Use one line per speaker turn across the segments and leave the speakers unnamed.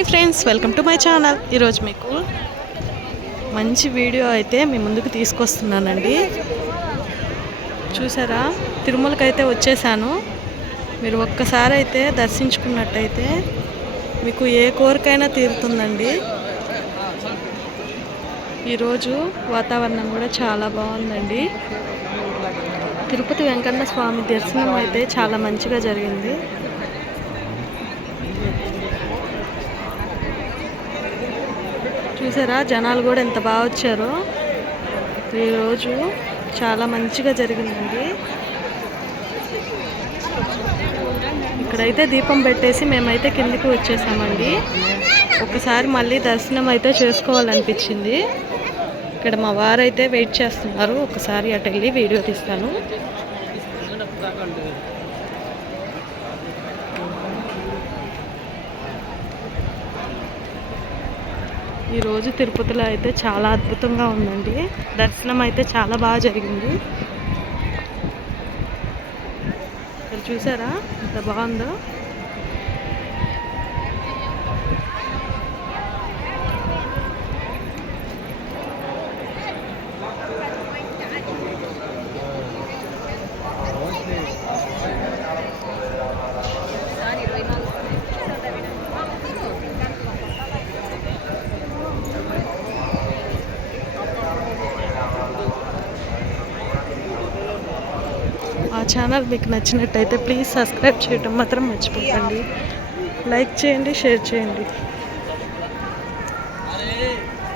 Hi friends welcome to my channel. ఈరోజు మీకు మంచి వీడియో అయితే మీ ముందుకు తీసుకొస్తున్నానండి. చూసారా? తిరుమలకి అయితే వచ్చేసాను. మీరు ఒక్కసారి అయితే దర్శించుకున్నట్టయితే మీకు ఏ కోరికైనా తీరుతుందండి. ఈరోజు వాతావరణం కూడా చాలా బాగుందండి. తిరుపతి వెంకన్న స్వామి దర్శనం అయితే చాలా మంచిగా జరిగింది. చూసారా? జనాలు కూడా ఎంత బాగా వచ్చారో. ఈరోజు చాలా మంచిగా జరిగిందండి. ఇక్కడైతే దీపం పెట్టేసి మేమైతే కిందికి వచ్చేసామండి. ఒకసారి మళ్ళీ దర్శనం అయితే చేసుకోవాలనిపించింది. ఇక్కడ మా వారైతే వెయిట్ చేస్తున్నారు. ఒకసారి అటు వెళ్ళి వీడియో తీస్తాను. ఈరోజు తిరుపతిలో అయితే చాలా అద్భుతంగా ఉందండి. దర్శనం అయితే చాలా బాగా జరిగింది. ఇక్కడ చూసారా? ఎంత బాగుందో? ఆ ఛానల్ మీకు నచ్చినట్టయితే ప్లీజ్ సబ్స్క్రైబ్ చేయడం మాత్రం మర్చిపోకండి. లైక్ చేయండి షేర్ చేయండి.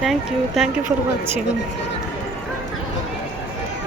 Thank you thank you for watching.